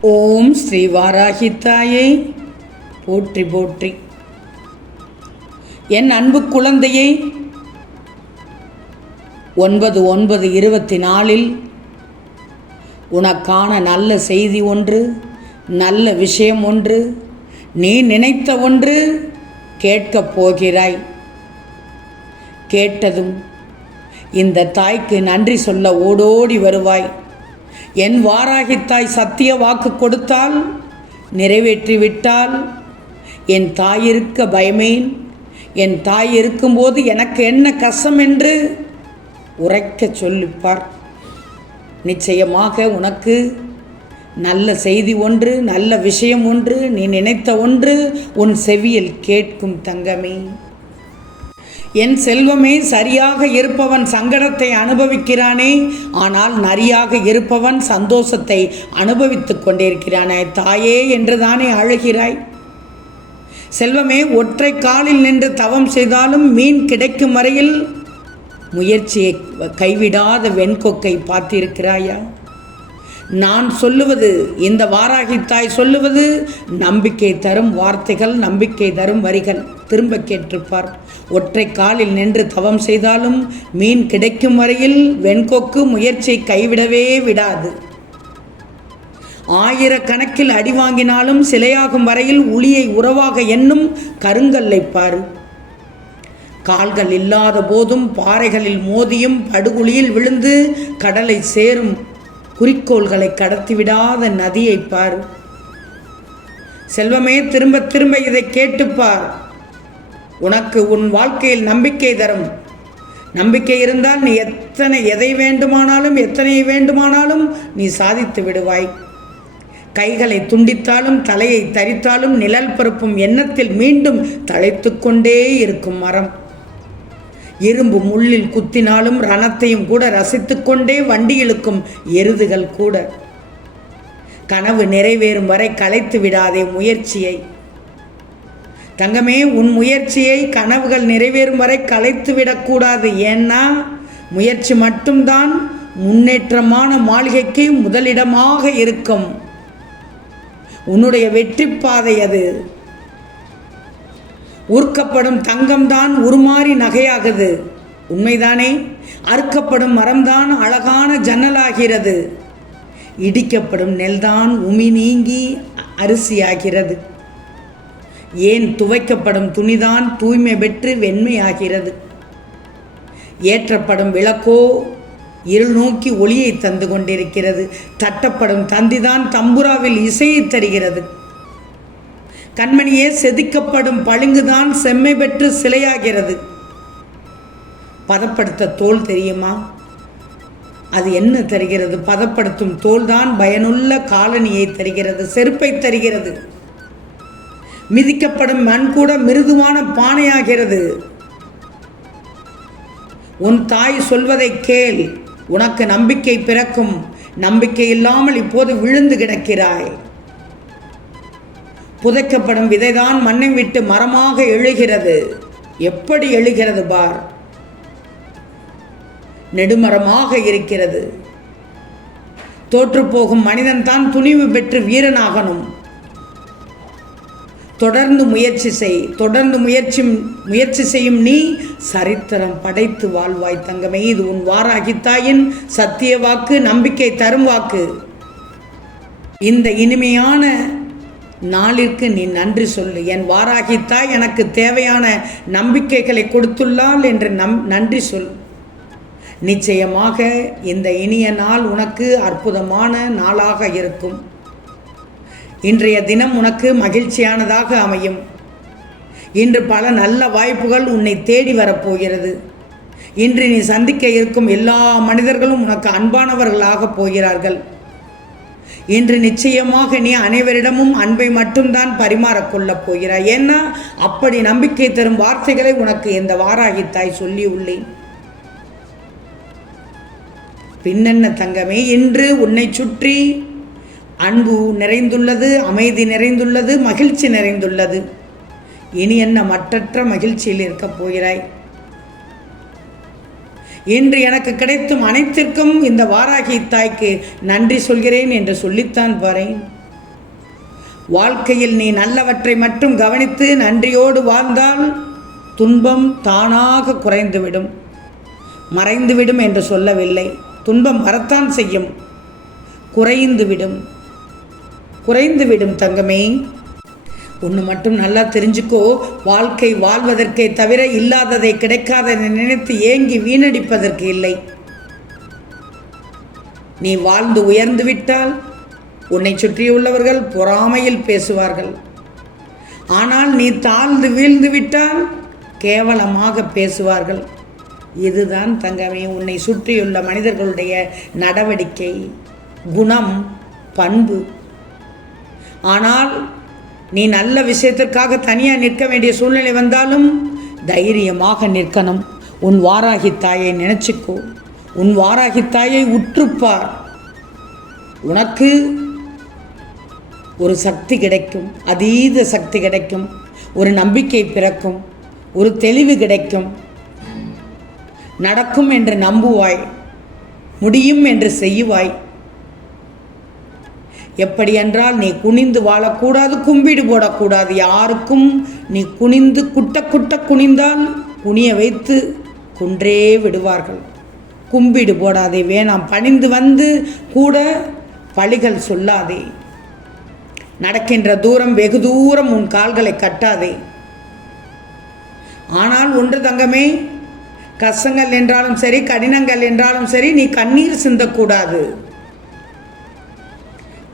ஓம் ஸ்ரீ வாராகி போற்றி போற்றி. என் அன்பு குழந்தையை ஒன்பது ஒன்பது இருபத்தி நாலில் உனக்கான நல்ல செய்தி ஒன்று நல்ல விஷயம் ஒன்று நீ நினைத்த ஒன்று கேட்கப் போகிறாய். கேட்டதும் இந்த தாய்க்கு நன்றி சொல்ல ஓடோடி வருவாய். என் வாராகித்தாய் சத்திய வாக்கு கொடுத்தால் நிறைவேற்றி விட்டால் என் தாய் இருக்க பயமேன். என் தாய் இருக்கும்போது எனக்கு என்ன கஷ்டம் என்று உரைக்க சொல்லிப்பார். நிச்சயமாக உனக்கு நல்ல செய்தி ஒன்று நல்ல விஷயம் ஒன்று நீ நினைத்த ஒன்று உன் செவியில் கேட்கும் தங்கமே. என் செல்வமே சரியாக இருப்பவன் சங்கடத்தை அனுபவிக்கிறானே ஆனால் நரியாக இருப்பவன் சந்தோஷத்தை அனுபவித்துக் கொண்டிருக்கிறானே. தாயே என்று தானே அழுகிறாய்? செல்வமே ஒற்றை காலில் நின்று தவம் செய்தாலும் மீன் கிடைக்கும் வரையில் முயற்சியை கைவிடாத வெண்கொக்கை பார்த்திருக்கிறாயா? நான் சொல்லுவது இந்த வாராகித்தாய் சொல்லுவது நம்பிக்கை தரும் வார்த்தைகள் நம்பிக்கை தரும் வரிகள். திரும்ப கேட்டிருப்பார். ஒற்றை காலில் நின்று தவம் செய்தாலும் மீன் கிடைக்கும் வரையில் வெண்கொக்கு முயற்சியை கைவிடவே விடாது. ஆயிரக்கணக்கில் அடி வாங்கினாலும் சிலையாகும் வரையில் உளியை உறவாக எண்ணும் கருங்கல்லை பாரு. கால்கள் இல்லாத போதும் பாறைகளில் மோதியும் படுகுழியில் விழுந்து கடலை சேரும் குறிக்கோள்களை கடத்திவிடாத நதியை பார். செல்வமே திரும்ப திரும்ப இதை கேட்டுப்பார் உனக்கு உன் வாழ்க்கையில் நம்பிக்கை தரும். நம்பிக்கை இருந்தால் நீ எத்தனை எதை வேண்டுமானாலும் எத்தனை வேண்டுமானாலும் நீ சாதித்து விடுவாய். கைகளை துண்டித்தாலும் தலையை தரித்தாலும் நிழல் பரப்பும் எண்ணத்தில் மீண்டும் தழைத்து கொண்டே இருக்கும் மரம். இரும்பு முள்ளில் குத்தினாலும் ரணத்தையும் கூட ரசித்துக்கொண்டே வண்டி இழுக்கும் எருதுகள் கூட. கனவு நிறைவேறும் வரை கலைத்து விடாதே முயற்சியை. தங்கமே உன் முயற்சியை கனவுகள் நிறைவேறும் வரை கலைத்து விடக்கூடாது ஏன்னா முயற்சி மட்டும்தான் முன்னேற்றமான மாளிகைக்கு முதலிடமாக இருக்கும். உன்னுடைய வெற்றி பாதை அது. உருக்கப்படும் தங்கம்தான் உருமாறி நகையாகுது. உண்மைதானே? அறுக்கப்படும் மரம்தான் அழகான ஜன்னலாகிறது. இடிக்கப்படும் நெல்தான் உமி நீங்கி அரிசியாகிறது. ஏன் துவைக்கப்படும் துணிதான் தூய்மை பெற்று வெண்மையாகிறது? ஏற்றப்படும் விளக்கோ இருள் நோக்கி ஒளியை தந்து கொண்டிருக்கிறது. தட்டப்படும் தந்திதான் தம்புராவில் இசையை தருகிறது. கண்மணியே செதுக்கப்படும் பளிங்குதான் செம்மை பெற்று சிலையாகிறது. பதப்படுத்த தோல் தெரியுமா? அது என்ன தருகிறது? பதப்படுத்தும் தோல்தான் பயனுள்ள காலனியை தருகிறது செருப்பை தருகிறது. மிதிக்கப்படும் மண் கூட மிருதுவான பானையாகிறது. உன் தாய் சொல்வதை கேள். உனக்கு நம்பிக்கை பிறக்கும். நம்பிக்கை இல்லாமல் இப்போது விழுந்து கிடக்கிறாய். புதைக்கப்படும் விதைதான் மண்ணை விட்டு மரமாக எழுகிறது. எப்படி எழுகிறது பார். நெடுமரமாக இருக்கிறது. தோற்றுப்போகும் மனிதன் தான் துணிவு பெற்று வீரனாகணும். தொடர்ந்து முயற்சி செய். தொடர்ந்து முயற்சி முயற்சி செய்யும் நீ சரித்திரம் படைத்து வாழ்வாய் தங்கமே. இது உன் வாராகித்தாயின் சத்திய வாக்கு நம்பிக்கை தரும் வாக்கு. இந்த இனிமையான நாளிற்கு நீ நன்றி சொல்லு. என் வாராகித்தாய் எனக்கு தேவையான நம்பிக்கைகளை கொடுத்துள்ளாள் என்று நம் நன்றி சொல். நிச்சயமாக இந்த இனிய நாள் உனக்கு அற்புதமான நாளாக இருக்கும். இன்றைய தினம் உனக்கு மகிழ்ச்சியானதாக அமையும். இன்று பல நல்ல வாய்ப்புகள் உன்னை தேடி வரப்போகிறது. இன்று நீ சந்திக்க இருக்கும் எல்லா மனிதர்களும் உனக்கு அன்பானவர்களாக போகிறார்கள். இன்று நிச்சயமாக நீ அனைவரிடமும் அன்பை மட்டும்தான் பரிமாறக்கொள்ளப் போகிறாய். ஏன்னா அப்படி நம்பிக்கை தரும் வார்த்தைகளை உனக்கு இந்த வாராகித்தாய் சொல்லி உள்ளேன் பின்னென்ன தங்கமே இன்று உன்னை சுற்றி அன்பு நிறைந்துள்ளது அமைதி நிறைந்துள்ளது மகிழ்ச்சி நிறைந்துள்ளது. இனி என்ன மற்றற்ற மகிழ்ச்சியில் இருக்கப் போகிறாய்? இன்று எனக்கு கிடைத்தும் அனைத்திற்கும் இந்த வாராகி தாய்க்கு நன்றி சொல்கிறேன் என்று சொல்லித்தான் பாரேன். வாழ்க்கையில் நீ நல்லவற்றை மட்டும் கவனித்து நன்றியோடு வாழ்ந்தால் துன்பம் தானாக குறைந்துவிடும். மறைந்துவிடும் என்று சொல்லவில்லை. துன்பம் வரத்தான் செய்யும். குறைந்துவிடும். குறைந்துவிடும் தங்கமே. ஒன்று மட்டும் நல்லா தெரிஞ்சுக்கோ. வாழ்க்கை வாழ்வதற்கே தவிர இல்லாததை கிடைக்காத நினைத்து ஏங்கி வீணடிப்பதற்கு இல்லை. நீ வாழ்ந்து உயர்ந்து விட்டால் உன்னை சுற்றியுள்ளவர்கள் பொறாமையில் பேசுவார்கள். ஆனால் நீ தாழ்ந்து வீழ்ந்து விட்டால் கேவலமாக பேசுவார்கள். இதுதான் தங்கமே உன்னை சுற்றியுள்ள மனிதர்களுடைய நடவடிக்கை. குணம் பண்பு. ஆனால் நீ நல்ல விஷயத்திற்காக தனியாக நிற்க வேண்டிய சூழ்நிலை வந்தாலும் தைரியமாக நிற்கணும். உன் வாராகி தாயை நினச்சிக்கோ. உன் வாராகி தாயை உற்றுப்பார். உனக்கு ஒரு சக்தி கிடைக்கும். அதீத சக்தி கிடைக்கும். ஒரு நம்பிக்கை பிறக்கும். ஒரு தெளிவு கிடைக்கும். நடக்கும் என்று நம்புவாய். முடியும் என்று செய்யுவாய் எப்படியென்றால் நீ குனிந்து வாழக்கூடாது கும்பிடு போடக்கூடாது. யாருக்கும் நீ குனிந்து குட்ட குட்ட குனிந்தால் குனிய வைத்து குன்றே விடுவார்கள். கும்பிடு போடாதே வேணாம் பணிந்து வந்து கூட பழிகள் சொல்லாதே. நடக்கின்ற தூரம் வெகு தூரம் உன் கால்களை கட்டாதே. ஆனால் ஒன்று தங்கமே கஷ்டங்கள் என்றாலும் சரி கடினங்கள் என்றாலும் சரி நீ கண்ணீர் சிந்தக்கூடாது.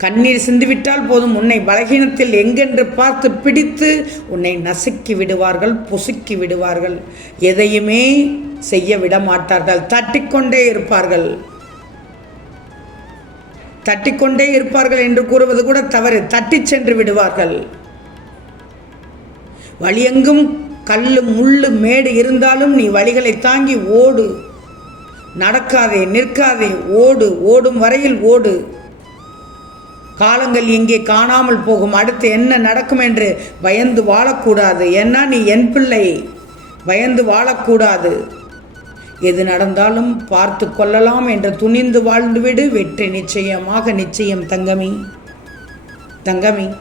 கண்ணீர் சிந்துவிட்டால் போதும். உன்னை பலகீனத்தில் எங்கென்று பார்த்து பிடித்து உன்னை நசுக்கி விடுவார்கள் பொசுக்கி விடுவார்கள். எதையுமே செய்ய விட மாட்டார்கள் தட்டிக்கொண்டே இருப்பார்கள். தட்டிக்கொண்டே இருப்பார்கள் என்று கூறுவது கூட தவறு. தட்டிச் சென்று விடுவார்கள். வழியெங்கும் கல்லு முள்ளு மேடு இருந்தாலும் நீ வழிகளை தாங்கி ஓடு. நடக்காதே நிற்காதே ஓடு. ஓடும் வரையில் ஓடு. காலங்கள் இங்கே காணாமல் போகும் அடுத்து என்ன நடக்கும் என்று பயந்து வாழக்கூடாது. ஏன்னா நீ என் பிள்ளை. பயந்து வாழக்கூடாது. எது நடந்தாலும் பார்த்து கொள்ளலாம் என்று துணிந்து வாழ்ந்துவிடு. வெற்றி நிச்சயமாக நிச்சயம் தங்கமி. தங்கமி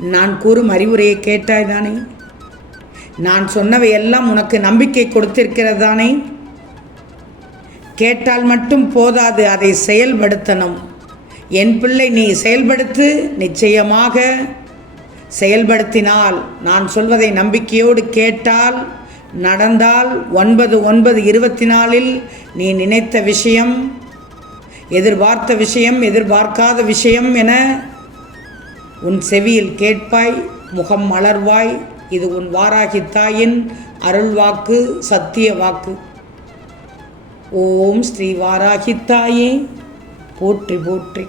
நான் கூறும் அறிவுரையை கேட்டாய் தானே? நான் சொன்னவை எல்லாம் உனக்கு நம்பிக்கை கொடுத்திருக்கிறதானே கேட்டால் மட்டும் போதாது அதை செயல்படுத்தணும். என் பிள்ளை நீ செயல்படுத்து நிச்சயமாக செயல்படுத்தினால். நான் சொல்வதை நம்பிக்கையோடு கேட்டால் நடந்தால் ஒன்பது ஒன்பது இருபத்தி நாலில் நீ நினைத்த விஷயம் எதிர்பார்த்த விஷயம் எதிர்பார்க்காத விஷயம் என உன் செவியில் கேட்பாய் முகம் மலர்வாய். இது உன் வாராகி தாயின் அருள் வாக்கு சத்திய வாக்கு. ஓம் ஸ்ரீ வாராகி தாயே. போற்றி போற்றி.